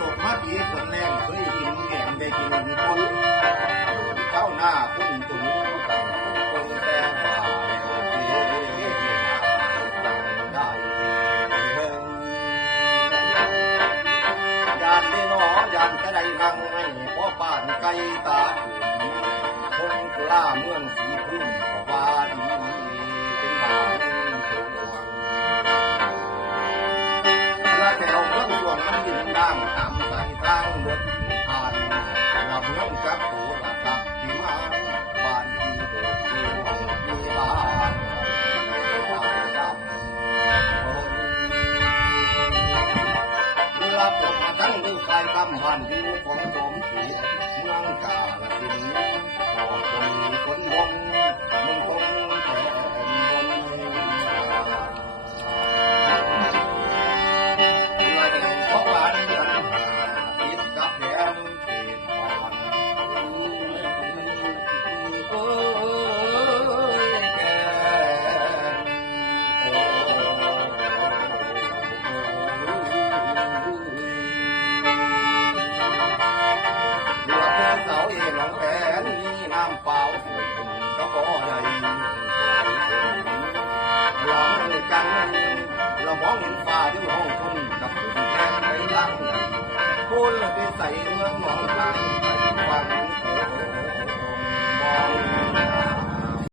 ตกมาปีฝนแรงเคยกินแกงได้กินคนเข้าหน้าคุณตุนตังคงแต่ฝ่ายดีตังได้เพิ่งานได้หนอยานจะได้รังให้พ่อป่านไก่ตาขุนคงกล้าเมืองสีามสายทางรถผ่านมาลำน้องจับหูหลับตาที่มาบ้านที่โบกที่หงที่บ้านรับผมมาทั้งดูไฟกำบันอยู่ของผมสีเมืองกาลสิน นเป็นใส่เมืองหนองทางใส่ฟังมอง